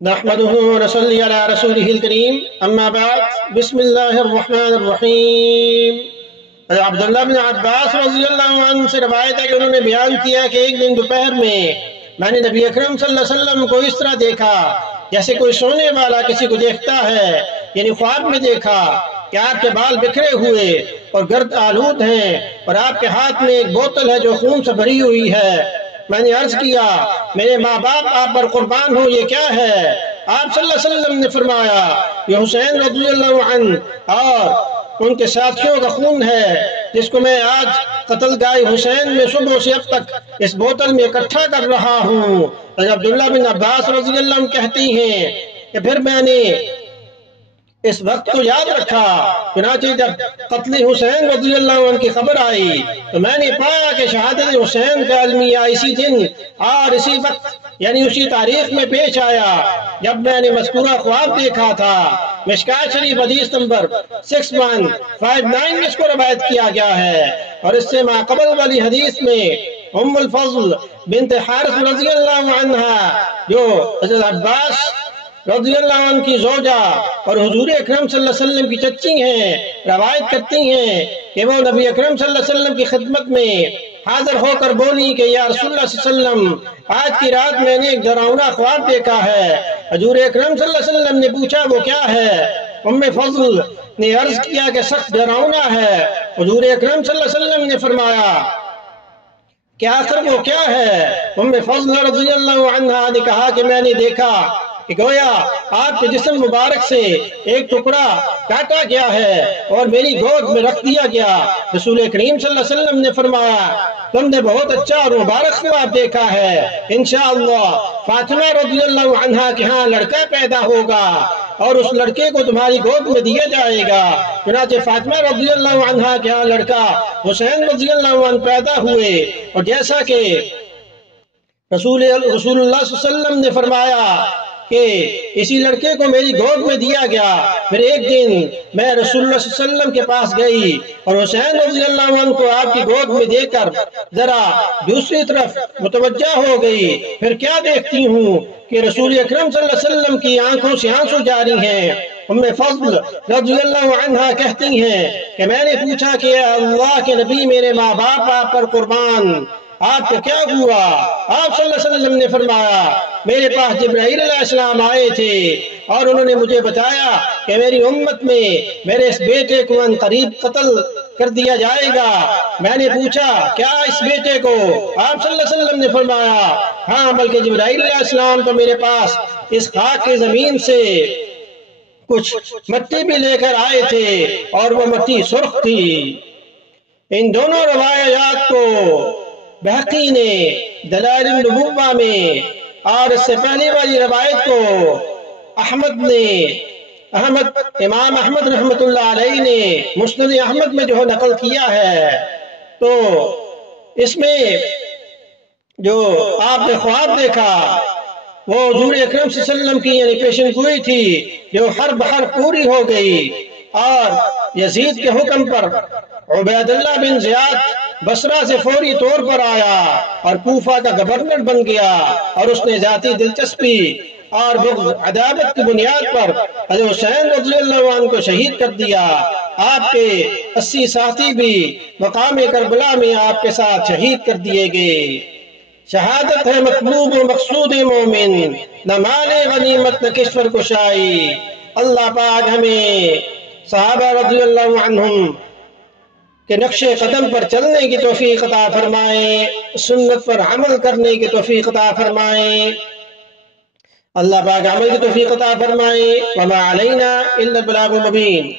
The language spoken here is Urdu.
نحمده ونصلي على رسوله الكريم اما بعد بسم الله الرحمن الرحیم۔ عبداللہ بن عباس رضی اللہ عنہ سے روایت ہے کہ انہوں نے بیان کیا کہ ایک دن دوپہر میں نے نبی اکرم صلی اللہ علیہ وسلم کو اس طرح دیکھا جیسے کوئی سونے والا کسی کو دیکھتا ہے، یعنی خواب میں دیکھا کہ آپ کے بال بکھرے ہوئے اور گرد آلود ہیں اور آپ کے ہاتھ میں ایک بوتل ہے جو خون سے بھری ہوئی ہے۔ میں نے عرض کیا میرے ماں باپ آپ پر قربان ہو، یہ کیا ہے؟ آپ صلی اللہ علیہ وسلم نے فرمایا یہ حسین رضی اللہ عنہ اور ان کے ساتھیوں کا خون ہے جس کو میں آج قتل گاہ حسین میں صبح سے اب تک اس بوتل میں اکٹھا کر رہا ہوں۔ عبداللہ بن عباس رضی اللہ عنہ کہتی ہیں کہ پھر میں نے اس وقت کو یاد رکھا، چنانچہ جب قتل حسین رضی اللہ عنہ کی خبر آئی تو میں نے پایا کہ شہادت حسین کا المیہ اسی دن اور اسی وقت یعنی اسی تاریخ میں پیش آیا جب میں نے مذکورہ خواب دیکھا تھا۔ مشکوٰۃ شریف حدیث نمبر 6159 میں اس کو روایت کیا گیا ہے، اور اس سے ماقبل والی حدیث میں ام الفضل بنت حارث رضی اللہ عنہ جو حضرت عباس رضی اللہ عنہ کی زوجہ اور حضور اکرم صلی اللہ علیہ وسلم کی چچی ہیں، روایت کرتی ہیں کہ وہ نبی اکرم صلی اللہ علیہ وسلم کی خدمت میں حاضر ہو کر بولی کہ یا رسول اللہ صلی اللہ علیہ وسلم آج کی رات میں نے ایک ڈراؤنا خواب دیکھا ہے۔ حضور اکرم صلی اللہ علیہ وسلم نے پوچھا وہ کیا ہے؟ ام فضل نے عرض کیا کہ سخت ڈراؤنا ہے۔ حضور اکرم صلی اللہ علیہ وسلم نے فرمایا کہ آخر وہ کیا ہے؟ ام فضل رضی اللہ عنہ نے کہا کہ میں نے دیکھا کہ گویا آپ کے جسم مبارک سے ایک ٹکڑا کاٹا گیا ہے اور میری گود میں رکھ دیا گیا۔ رسول کریم صلی اللہ علیہ وسلم نے فرمایا تم نے بہت اچھا اور مبارک خواب دیکھا ہے، انشاءاللہ فاطمہ رضی اللہ عنہ کے ہاں لڑکا پیدا ہوگا اور اس لڑکے کو تمہاری گود میں دیا جائے گا۔ چنانچہ فاطمہ رضی اللہ عنہ کے ہاں لڑکا حسین رضی اللہ عنہ پیدا ہوئے، اور جیسا کہ رسول اللہ صلی اللہ علیہ وسلم نے فرمایا کہ اسی لڑکے کو میری گود میں دیا گیا۔ پھر ایک دن میں رسول اللہ صلی اللہ علیہ وسلم کے پاس گئی اور حسین رضی اللہ عنہ کو آپ کی گود میں دے کر ذرا دوسری طرف متوجہ ہو گئی، پھر کیا دیکھتی ہوں کہ رسول اکرم صلی اللہ علیہ وسلم کی آنکھوں سے آنسو جاری ہیں۔ ام فضل رضی اللہ عنہ کہتی ہیں کہ میں نے پوچھا کہ اللہ کے نبی میرے ماں باپ آپ پر قربان، آپ کو کیا ہوا؟ آپ صلی اللہ علیہ وسلم نے فرمایا میرے پاس جبرائیل علیہ السلام آئے تھے اور انہوں نے مجھے بتایا کہ میری امت میں میرے اس بیٹے کو ان قریب قتل کر دیا جائے گا۔ میں نے پوچھا کیا اس بیٹے کو؟ آپ صلی اللہ علیہ وسلم نے فرمایا ہاں، بلکہ جبرائیل علیہ السلام تو میرے پاس اس خاک کی زمین سے کچھ مٹی بھی لے کر آئے تھے اور وہ مٹی سرخ تھی۔ ان دونوں روایات کو بہقی نے دلائل النبوہ میں اور اس سے پہلے والی روایت کو امام احمد رحمۃ اللہ علیہ نے مسند احمد میں جو نقل کیا ہے، تو اس میں جو آپ نے خواب دیکھا وہ حضور اکرم صلی اللہ علیہ وسلم کی یعنی پیشن گوئی تھی جو ہر بہر پوری ہو گئی، اور یزید کے حکم پر عبید اللہ بن زیاد بصرہ سے فوری طور پر آیا اور کوفہ کا گورنر بن گیا، اور اس نے ذاتی دلچسپی اور بغض عداوت کی بنیاد پر حضرت حسین رضی اللہ عنہ کو شہید کر دیا۔ آپ کے 80 ساتھی بھی مقام کربلا میں آپ کے ساتھ شہید کر دیے گئے۔ شہادت ہے مطلوب و مقصود مومن، نہ مال غنیمت نہ کشور کشائی۔ اللہ پاک ہمیں صحابہ رضی اللہ عنہم کہ نقش قدم پر چلنے کی توفیق عطا فرمائیں، سنت پر عمل کرنے کی توفیق عطا فرمائیں۔ اللہ پاک عمل کی توفیق عطا فرمائیں۔ وما علینا الا البلاغ المبین۔